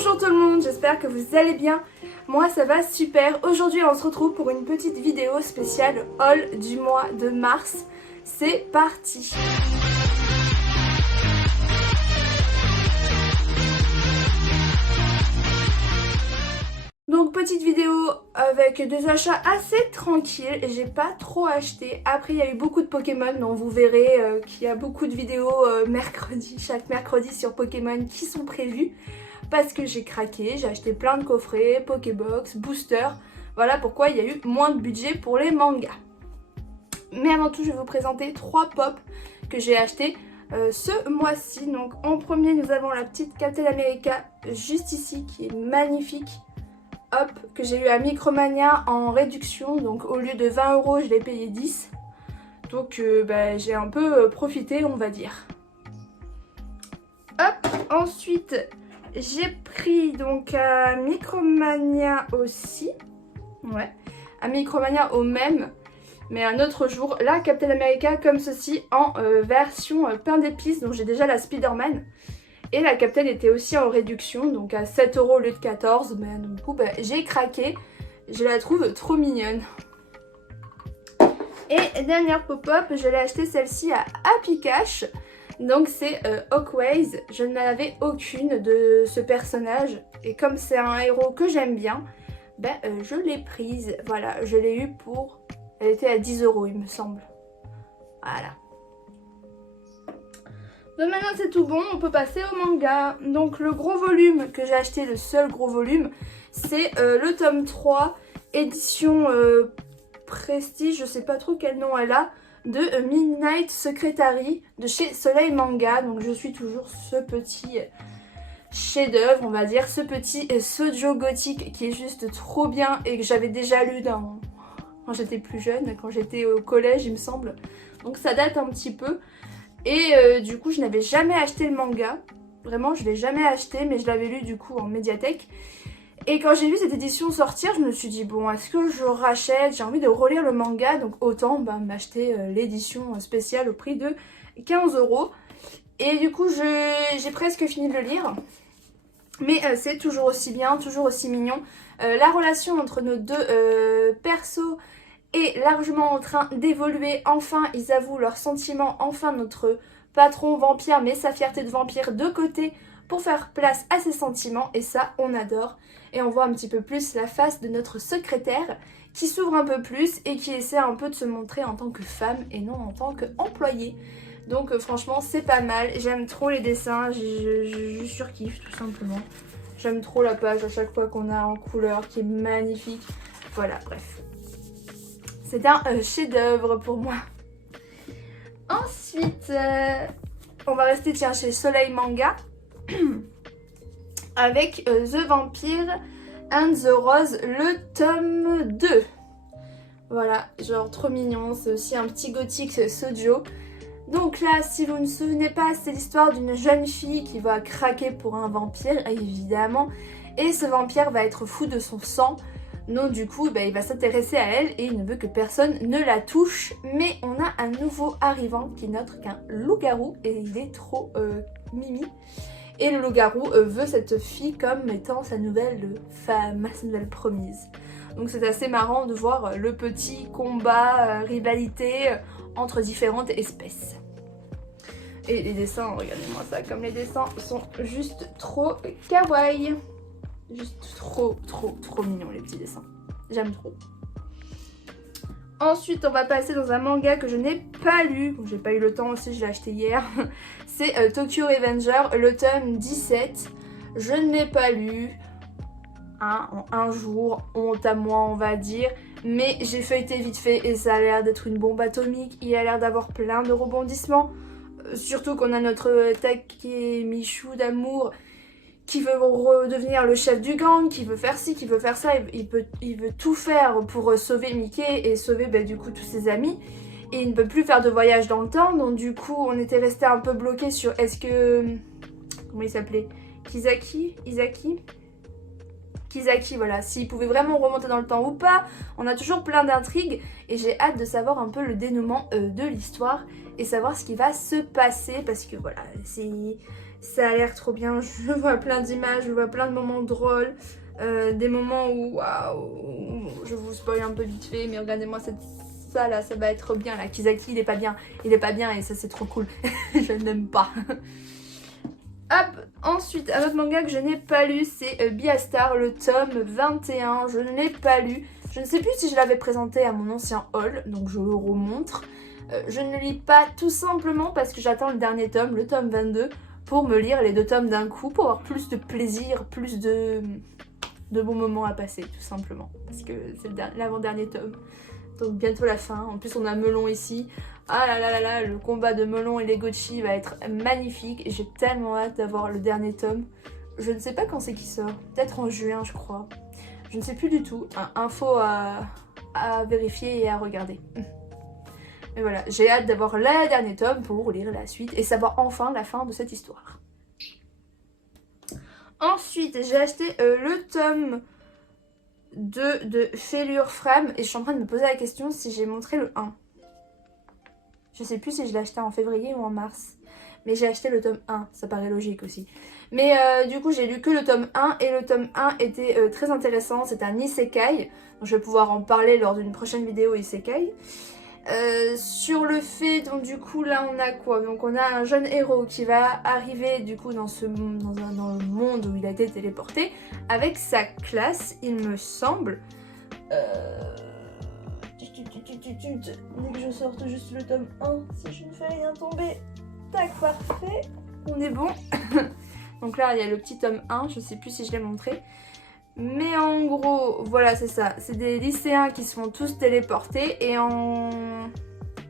Bonjour tout le monde, j'espère que vous allez bien. Moi ça va super. Aujourd'hui on se retrouve pour une petite vidéo spéciale haul du mois de mars. C'est parti. Donc petite vidéo avec des achats assez tranquilles, j'ai pas trop acheté. Après il y a eu beaucoup de Pokémon, donc vous verrez qu'il y a beaucoup de vidéos chaque mercredi sur Pokémon qui sont prévues. Parce que j'ai craqué, j'ai acheté plein de coffrets, Pokébox, Booster. Voilà pourquoi il y a eu moins de budget pour les mangas. Mais avant tout je vais vous présenter 3 pops que j'ai achetés ce mois-ci. Donc en premier nous avons la petite Captain America juste ici qui est magnifique. Hop, que j'ai eu à Micromania en réduction, donc au lieu de 20 € je l'ai payé 10. Donc j'ai un peu profité on va dire. Hop, ensuite j'ai pris donc à Micromania aussi. Ouais, à Micromania au même, mais un autre jour, la Captain America comme ceci en version pain d'épices, donc j'ai déjà la Spider-Man. Et la Captain était aussi en réduction, donc à 7 € au lieu de 14. Mais du coup, j'ai craqué. Je la trouve trop mignonne. Et dernière pop-up, je l'ai acheté celle-ci à Happy Cash. Donc c'est Hawkways. Je n'avais aucune de ce personnage. Et comme c'est un héros que j'aime bien, je l'ai prise. Voilà, je l'ai eu pour... Elle était à 10 € il me semble. Voilà. Donc maintenant c'est tout bon, on peut passer au manga. Donc le gros volume que j'ai acheté, le seul gros volume, c'est le tome 3, édition Prestige, je sais pas trop quel nom elle a, de Midnight Secretary de chez Soleil Manga. Donc je suis toujours ce petit chef-d'œuvre, on va dire, ce petit shoujo gothique qui est juste trop bien et que j'avais déjà lu quand j'étais plus jeune, quand j'étais au collège il me semble. Donc ça date un petit peu. Et du coup je n'avais jamais acheté le manga, vraiment je l'ai jamais acheté, mais je l'avais lu du coup en médiathèque. Et quand j'ai vu cette édition sortir, je me suis dit bon, est-ce que je rachète, j'ai envie de relire le manga, donc autant m'acheter l'édition spéciale au prix de 15 €. Et du coup j'ai presque fini de le lire, mais c'est toujours aussi bien, toujours aussi mignon. La relation entre nos deux persos est largement en train d'évoluer. Enfin ils avouent leurs sentiments, enfin notre patron vampire met sa fierté de vampire de côté pour faire place à ses sentiments, et ça on adore. Et on voit un petit peu plus la face de notre secrétaire qui s'ouvre un peu plus et qui essaie un peu de se montrer en tant que femme et non en tant qu'employée. Donc franchement c'est pas mal, j'aime trop les dessins, je surkiffe tout simplement. J'aime trop la page à chaque fois qu'on a en couleur qui est magnifique. Voilà, bref. C'est un chef-d'œuvre pour moi. Ensuite, on va rester chez Soleil Manga avec The Vampire and the Rose, le tome 2. Voilà, genre trop mignon, c'est aussi un petit gothique shoujo. Donc là, si vous ne vous souvenez pas, c'est l'histoire d'une jeune fille qui va craquer pour un vampire, évidemment. Et ce vampire va être fou de son sang. Donc du coup, il va s'intéresser à elle et il ne veut que personne ne la touche. Mais on a un nouveau arrivant qui n'est autre qu'un loup-garou et il est trop mimi. Et le loup-garou veut cette fille comme étant sa nouvelle femme, sa nouvelle promise. Donc c'est assez marrant de voir le petit combat, rivalité entre différentes espèces. Et les dessins, regardez-moi ça, comme les dessins sont juste trop kawaii. Juste trop mignons les petits dessins. J'aime trop. Ensuite, on va passer dans un manga que je n'ai pas lu. Bon, j'ai pas eu le temps aussi, je l'ai acheté hier. C'est Tokyo Revenger, le tome 17. Je ne l'ai pas lu. En un jour, honte à moi on va dire. Mais j'ai feuilleté vite fait et ça a l'air d'être une bombe atomique. Il a l'air d'avoir plein de rebondissements. Surtout qu'on a notre Takemichi d'amour qui veut redevenir le chef du gang, qui veut faire ci, qui veut faire ça, il veut tout faire pour sauver Mickey et sauver du coup tous ses amis. Et il ne peut plus faire de voyage dans le temps, donc du coup on était resté un peu bloqué sur est-ce que... Comment il s'appelait? Kizaki, voilà, s'il pouvait vraiment remonter dans le temps ou pas. On a toujours plein d'intrigues et j'ai hâte de savoir un peu le dénouement de l'histoire et savoir ce qui va se passer parce que voilà, Ça a l'air trop bien, je vois plein d'images, je vois plein de moments drôles, des moments où, waouh, je vous spoil un peu vite fait, mais regardez-moi ça là, ça va être bien là. Kisaki il est pas bien et ça c'est trop cool, je n'aime pas. Hop, ensuite un autre manga que je n'ai pas lu, c'est Beastar, le tome 21, je ne l'ai pas lu. Je ne sais plus si je l'avais présenté à mon ancien haul, donc je le remontre. Je ne le lis pas tout simplement parce que j'attends le dernier tome, le tome 22, pour me lire les 2 tomes d'un coup, pour avoir plus de plaisir, plus de bons moments à passer, tout simplement. Parce que c'est l'avant-dernier tome, donc bientôt la fin. En plus on a Melon ici. Ah là là là là, le combat de Melon et Legochi va être magnifique. Et j'ai tellement hâte d'avoir le dernier tome. Je ne sais pas quand c'est qui sort, peut-être en juin je crois. Je ne sais plus du tout, info à vérifier et à regarder. Mais voilà, j'ai hâte d'avoir le dernier tome pour lire la suite et savoir enfin la fin de cette histoire. Ensuite, j'ai acheté le tome 2 de Fêlure Flamme et je suis en train de me poser la question si j'ai montré le 1. Je sais plus si je l'ai acheté en février ou en mars. Mais j'ai acheté le tome 1, ça paraît logique aussi. Mais du coup j'ai lu que le tome 1 et le tome 1 était très intéressant. C'est un isekai, donc je vais pouvoir en parler lors d'une prochaine vidéo isekai. Sur le fait, donc du coup là on a quoi? Donc on a un jeune héros qui va arriver du coup dans le monde où il a été téléporté avec sa classe, il me semble. Dès que je sorte juste le tome 1, si je ne fais rien tomber. Tac, parfait. On est bon. Donc là il y a le petit tome 1, je sais plus si je l'ai montré. Mais en gros, voilà, c'est ça. C'est des lycéens qui se font tous téléporter et en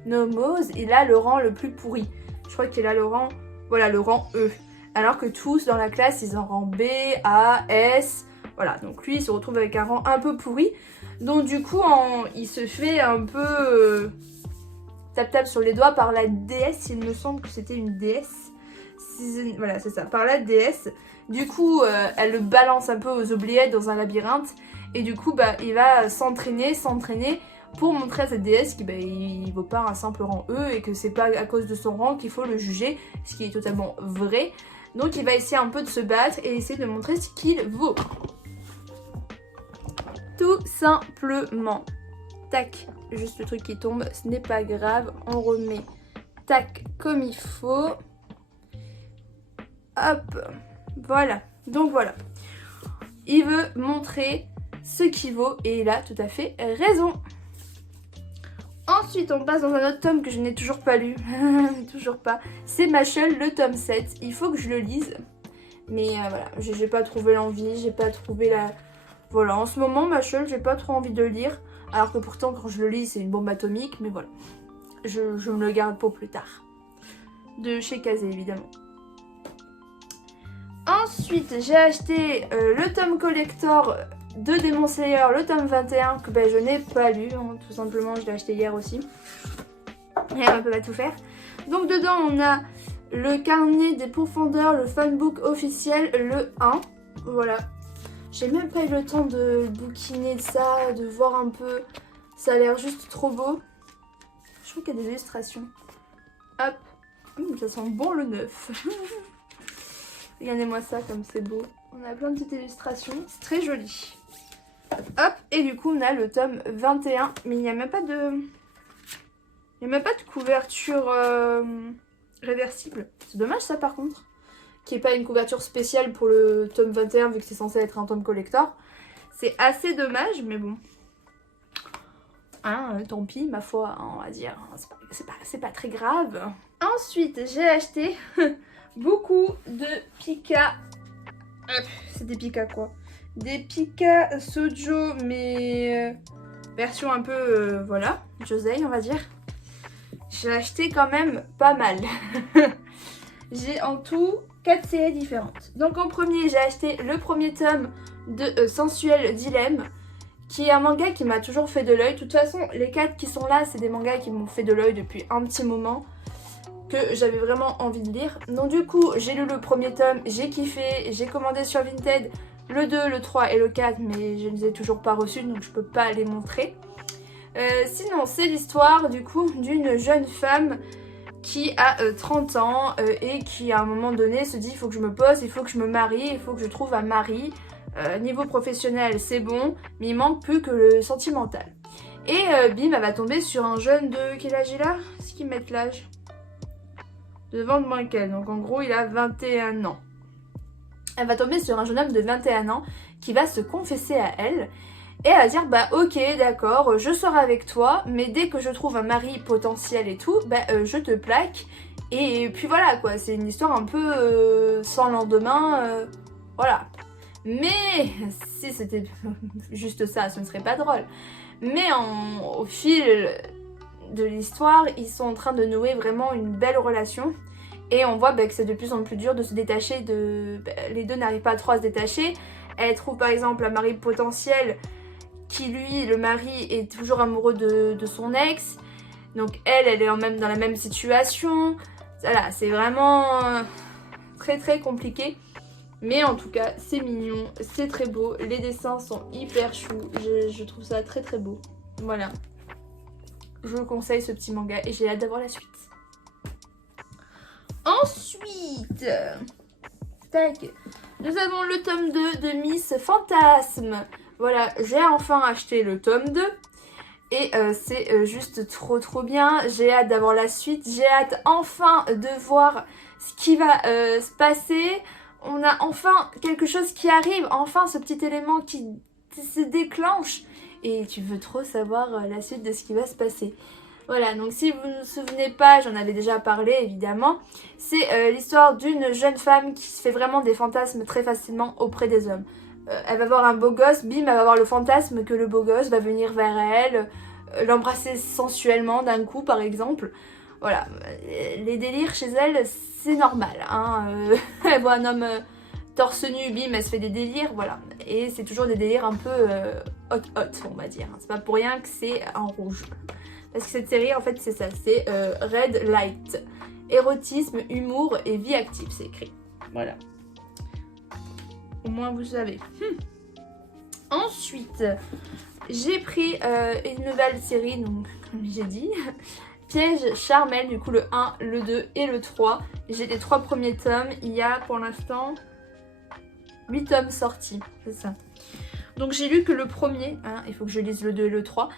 Nomose, il a le rang le plus pourri. Je crois qu'il a le rang, voilà, le rang E. Alors que tous dans la classe, ils ont rang B, A, S. Voilà, donc lui, il se retrouve avec un rang un peu pourri. Donc du coup, il se fait un peu tap-tap sur les doigts par la déesse. Il me semble que c'était une déesse. Voilà, c'est ça, par la déesse. Du coup, elle le balance un peu aux oubliettes dans un labyrinthe. Et du coup, bah, il va s'entraîner pour montrer à cette déesse qu'il il vaut pas un simple rang E et que c'est pas à cause de son rang qu'il faut le juger, ce qui est totalement vrai. Donc il va essayer un peu de se battre et essayer de montrer ce qu'il vaut. Tout simplement. Tac, juste le truc qui tombe, ce n'est pas grave, on remet tac comme il faut. Hop, voilà, donc voilà. Il veut montrer ce qu'il vaut et il a tout à fait raison. Ensuite, on passe dans un autre tome que je n'ai toujours pas lu. Toujours pas. C'est Mashle, le tome 7. Il faut que je le lise. Mais voilà, j'ai pas trouvé l'envie, j'ai pas trouvé la... Voilà, en ce moment, Mashle, j'ai pas trop envie de le lire. Alors que pourtant, quand je le lis, c'est une bombe atomique. Mais voilà, je me le garde pour plus tard. De chez Kazé, évidemment. Ensuite, j'ai acheté le tome collector de Demon Slayer, le tome 21, que je n'ai pas lu, hein, tout simplement, je l'ai acheté hier aussi. Et on peut pas tout faire. Donc dedans, on a le carnet des profondeurs, le fanbook officiel, le 1. Voilà. J'ai même pas eu le temps de bouquiner ça, de voir un peu. Ça a l'air juste trop beau. Je trouve qu'il y a des illustrations. Hop. Ça sent bon le neuf. Regardez-moi ça comme c'est beau. On a plein de petites illustrations. C'est très joli. Hop. Et du coup, on a le tome 21. Mais il n'y a même pas de... Il n'y a même pas de couverture réversible. C'est dommage ça par contre. Qu'il n'y ait pas une couverture spéciale pour le tome 21 vu que c'est censé être un tome collector. C'est assez dommage mais bon. Hein, tant pis ma foi, hein, on va dire. C'est pas très grave. Ensuite j'ai acheté beaucoup de Pika. C'est des Pika quoi? Des Pika Sojo mais version un peu voilà, Josei on va dire. J'ai acheté quand même pas mal. J'ai en tout 4 séries différentes. Donc en premier, j'ai acheté le premier tome de Sensuel Dilemme, qui est un manga qui m'a toujours fait de l'œil. De toute façon, les 4 qui sont là, c'est des mangas qui m'ont fait de l'œil depuis un petit moment, que j'avais vraiment envie de lire. Donc du coup, j'ai lu le premier tome, j'ai kiffé, j'ai commandé sur Vinted le 2, le 3 et le 4, mais je ne les ai toujours pas reçus, donc je peux pas les montrer. Sinon, c'est l'histoire du coup d'une jeune femme qui a 30 ans et qui à un moment donné se dit il faut que je me pose, il faut que je me marie, il faut que je trouve un mari. Niveau professionnel c'est bon, mais il manque plus que le sentimental. Et bim, elle va tomber sur un jeune de... Quel âge il a? Est-ce qu'ils mettent l'âge? De 20 moins qu'elle, donc en gros il a 21 ans. Elle va tomber sur un jeune homme de 21 ans qui va se confesser à elle. Et elle va dire bah ok d'accord, je sors avec toi, mais dès que je trouve un mari potentiel et tout, bah je te plaque. Et puis voilà quoi, c'est une histoire un peu sans lendemain, voilà. Mais si c'était juste ça, ce ne serait pas drôle. Mais au fil de l'histoire, ils sont en train de nouer vraiment une belle relation. Et on voit que c'est de plus en plus dur de se détacher de... les deux n'arrivent pas trop à se détacher. Elle trouve par exemple un mari potentiel qui lui, le mari, est toujours amoureux de son ex. Donc elle est même dans la même situation. Voilà, c'est vraiment très très compliqué. Mais en tout cas, c'est mignon, c'est très beau. Les dessins sont hyper choux. Je trouve ça très très beau. Voilà. Je vous conseille ce petit manga et j'ai hâte d'avoir la suite. Ensuite, tac, nous avons le tome 2 de Miss Fantasme. Voilà, j'ai enfin acheté le tome 2. Et c'est juste trop bien. J'ai hâte d'avoir la suite. J'ai hâte enfin de voir ce qui va se passer. On a enfin quelque chose qui arrive, enfin ce petit élément qui se déclenche et tu veux trop savoir la suite de ce qui va se passer. Voilà, donc si vous ne vous souvenez pas, j'en avais déjà parlé évidemment, c'est l'histoire d'une jeune femme qui se fait vraiment des fantasmes très facilement auprès des hommes. Elle va voir un beau gosse, bim, elle va avoir le fantasme que le beau gosse va venir vers elle, l'embrasser sensuellement d'un coup par exemple. Voilà, les délires chez elle, c'est normal. Hein. Elle voit un homme torse nu, bim, elle se fait des délires, voilà. Et c'est toujours des délires un peu hot, on va dire. C'est pas pour rien que c'est en rouge. Parce que cette série, en fait, c'est ça, c'est Red Light. Érotisme, humour et vie active, c'est écrit. Voilà. Au moins, vous savez. Ensuite, j'ai pris une nouvelle série, donc, comme j'ai dit... Piège Charmel, du coup le 1, le 2 et le 3. J'ai les 3 premiers tomes. Il y a pour l'instant 8 tomes sortis. C'est ça. Donc j'ai lu que le premier. Hein, il faut que je lise le 2 et le 3.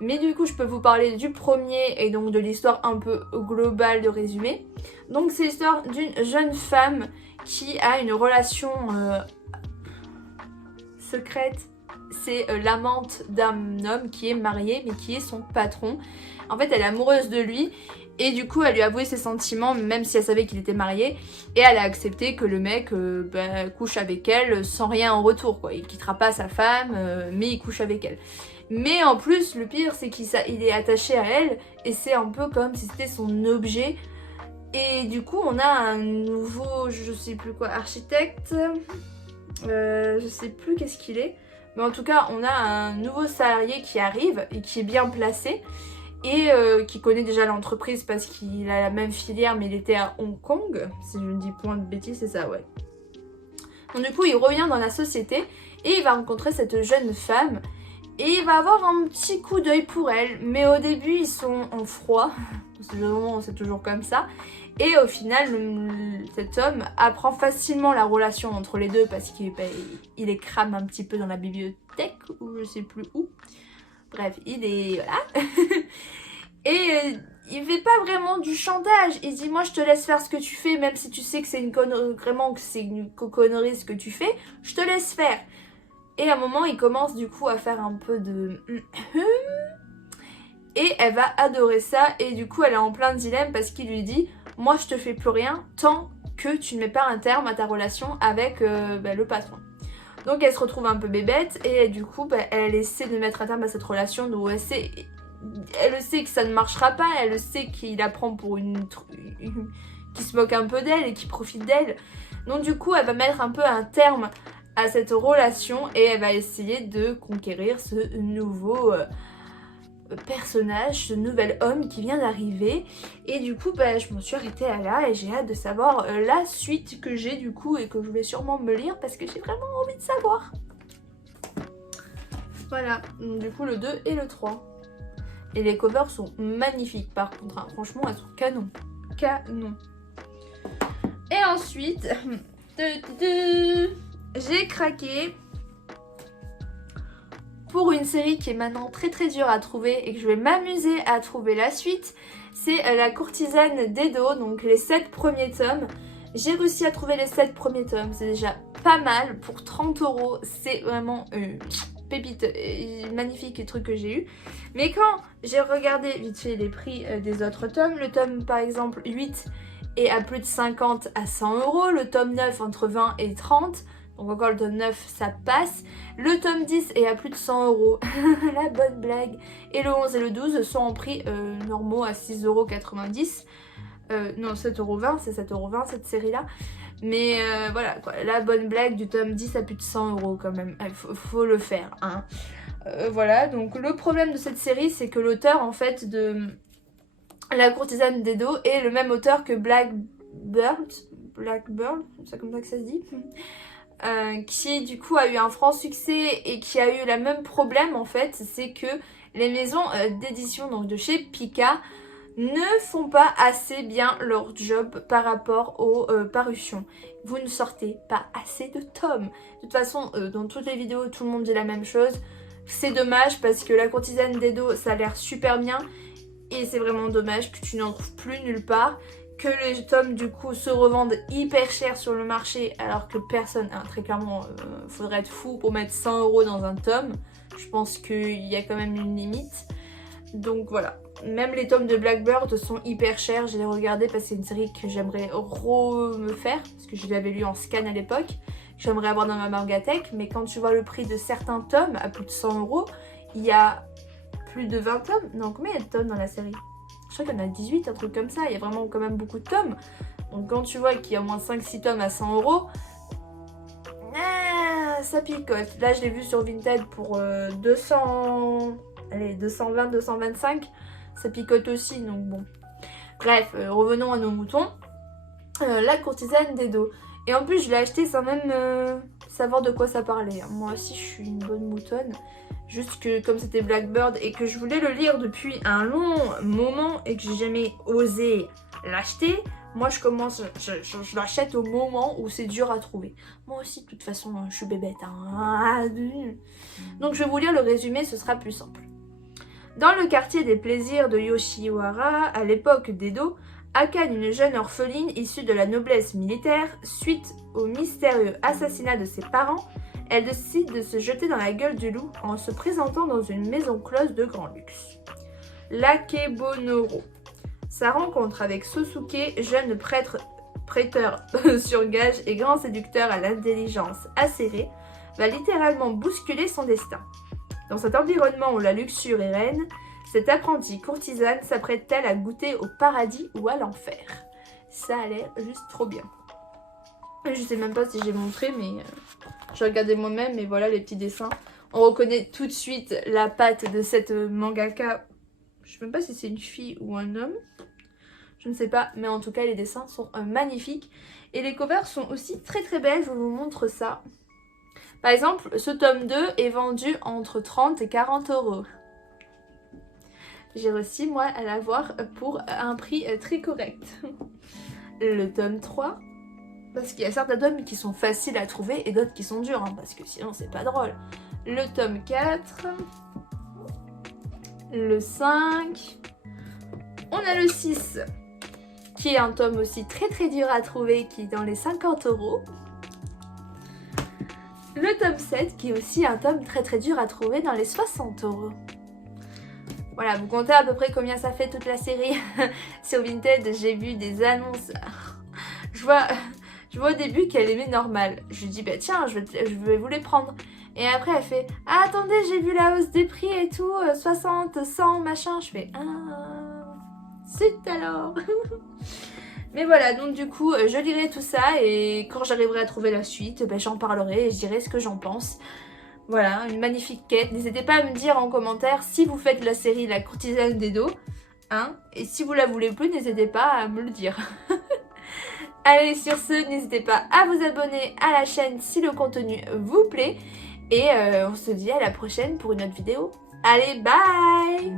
Mais du coup je peux vous parler du premier et donc de l'histoire un peu globale de résumé. Donc c'est l'histoire d'une jeune femme qui a une relation secrète. C'est l'amante d'un homme qui est marié mais qui est son patron. En fait elle est amoureuse de lui et du coup elle lui a avoué ses sentiments même si elle savait qu'il était marié. Et elle a accepté que le mec couche avec elle sans rien en retour quoi. Il quittera pas sa femme mais il couche avec elle. Mais en plus le pire c'est qu'il est attaché à elle et c'est un peu comme si c'était son objet. Et du coup on a un nouveau, je sais plus quoi, architecte, je sais plus qu'est-ce qu'il est. Mais en tout cas, on a un nouveau salarié qui arrive et qui est bien placé et qui connaît déjà l'entreprise parce qu'il a la même filière mais il était à Hong Kong. Si je ne dis point de bêtises, c'est ça, ouais. Donc du coup, il revient dans la société et il va rencontrer cette jeune femme et il va avoir un petit coup d'œil pour elle. Mais au début, ils sont en froid. C'est toujours comme ça. Et au final, cet homme apprend facilement la relation entre les deux parce qu'il les crame un petit peu dans la bibliothèque ou je sais plus où. Bref, il est... voilà. Et il fait pas vraiment du chantage. Il dit moi je te laisse faire ce que tu fais même si tu sais que c'est une connerie, vraiment que c'est une connerie ce que tu fais. Je te laisse faire. Et à un moment, il commence du coup à faire un peu de... Et elle va adorer ça et du coup elle est en plein dilemme parce qu'il lui dit moi je te fais plus rien tant que tu ne mets pas un terme à ta relation avec le patron. Donc elle se retrouve un peu bébête et du coup elle essaie de mettre un terme à cette relation. Donc elle sait que ça ne marchera pas, elle sait qu'il la prend pour une qui se moque un peu d'elle et qui profite d'elle. Donc du coup elle va mettre un peu un terme à cette relation et elle va essayer de conquérir ce nouveau personnage, ce nouvel homme qui vient d'arriver. Et du coup je me suis arrêtée à là et j'ai hâte de savoir la suite que j'ai du coup et que je vais sûrement me lire parce que j'ai vraiment envie de savoir. Voilà, donc du coup le 2 et le 3. Et les covers sont magnifiques par contre, hein. Franchement elles sont canon. canon. Et ensuite, j'ai craqué pour une série qui est maintenant très très dure à trouver et que je vais m'amuser à trouver la suite. C'est La Courtisane d'Edo, donc les 7 premiers tomes. J'ai réussi à trouver les 7 premiers tomes, c'est déjà pas mal. Pour 30 €, c'est vraiment pépite, magnifique truc que j'ai eu. Mais quand j'ai regardé vite fait les prix des autres tomes, le tome par exemple 8 est à plus de 50 à 100 €, le tome 9 entre 20 et 30, donc encore le tome 9 ça passe, le tome 10 est à plus de 100 €, la bonne blague, et le 11 et le 12 sont en prix normaux à 6,90 €, non 7,20 €, c'est 7,20 € cette série là. Mais voilà quoi, la bonne blague du tome 10 à plus de 100 € quand même, il faut le faire hein. Voilà, donc le problème de cette série c'est que l'auteur en fait de La Courtisane d'Edo est le même auteur que Blackbird, c'est comme ça que ça se dit, qui du coup a eu un franc succès et qui a eu le même problème en fait, c'est que les maisons d'édition donc de chez Pika ne font pas assez bien leur job par rapport aux parutions. Vous ne sortez pas assez de tomes. De toute façon, dans toutes les vidéos, tout le monde dit la même chose. C'est dommage parce que La Courtisane d'Edo, ça a l'air super bien. Et c'est vraiment dommage que tu n'en trouves plus nulle part. Que les tomes du coup se revendent hyper cher sur le marché alors que personne, hein, très clairement, faudrait être fou pour mettre 100 € dans un tome. Je pense qu'il y a quand même une limite. Donc voilà. Même les tomes de Blackbird sont hyper chers, je les regardé parce que c'est une série que j'aimerais me faire, parce que je l'avais lu en scan à l'époque, j'aimerais avoir dans ma mangathèque, mais quand tu vois le prix de certains tomes à plus de 100 €, il y a plus de 20 tomes, non combien il y a de tomes dans la série? Je crois qu'il y en a 18, un truc comme ça, il y a vraiment quand même beaucoup de tomes, donc quand tu vois qu'il y a au moins 5-6 tomes à 100 €, ça picote. Là je l'ai vu sur Vinted pour 220-225, ça picote aussi, donc bon. Bref, revenons à nos moutons. La Courtisane d'Edo. Et en plus, je l'ai acheté sans même savoir de quoi ça parlait. Moi aussi, je suis une bonne moutonne. Juste que comme c'était Blackbird et que je voulais le lire depuis un long moment et que j'ai jamais osé l'acheter, moi je l'achète au moment où c'est dur à trouver. Moi aussi, de toute façon, je suis bébête. Hein. Donc je vais vous lire le résumé, ce sera plus simple. Dans le quartier des plaisirs de Yoshiwara, à l'époque d'Edo, Akane, une jeune orpheline issue de la noblesse militaire, suite au mystérieux assassinat de ses parents, elle décide de se jeter dans la gueule du loup en se présentant dans une maison close de grand luxe. L'Akebonoro. Sa rencontre avec Sosuke, jeune prêteur sur gage et grand séducteur à l'intelligence acérée, va littéralement bousculer son destin. Dans cet environnement où la luxure est reine, cette apprentie courtisane s'apprête-t-elle à goûter au paradis ou à l'enfer? Ça a l'air juste trop bien. Je sais même pas si j'ai montré, mais j'ai regardé moi-même et voilà les petits dessins. On reconnaît tout de suite la patte de cette mangaka. Je sais même pas si c'est une fille ou un homme. Je ne sais pas, mais en tout cas les dessins sont magnifiques. Et les covers sont aussi très très belles, je vous montre ça. Par exemple, ce tome 2 est vendu entre 30 et 40 €. J'ai réussi, moi, à l'avoir pour un prix très correct. Le tome 3, parce qu'il y a certains tomes qui sont faciles à trouver et d'autres qui sont durs, hein, parce que sinon c'est pas drôle. Le tome 4, le 5, on a le 6, qui est un tome aussi très très dur à trouver, qui est dans les 50 €. Le tome 7 qui est aussi un tome très très dur à trouver dans les 60 €. Voilà, vous comptez à peu près combien ça fait toute la série. Sur Vinted, j'ai vu des annonces. Je vois au début qu'elle aimait normal. Je lui dis, bah tiens, je vais vous les prendre. Et après, elle fait, ah attendez, j'ai vu la hausse des prix et tout, 60, 100, machin. Je fais, ah, c'est alors. Mais voilà, donc du coup, je lirai tout ça et quand j'arriverai à trouver la suite, ben, j'en parlerai et je dirai ce que j'en pense. Voilà, une magnifique quête. N'hésitez pas à me dire en commentaire si vous faites la série La Courtisane d'Edo. Hein, et si vous la voulez plus, n'hésitez pas à me le dire. Allez, sur ce, n'hésitez pas à vous abonner à la chaîne si le contenu vous plaît. Et on se dit à la prochaine pour une autre vidéo. Allez, bye!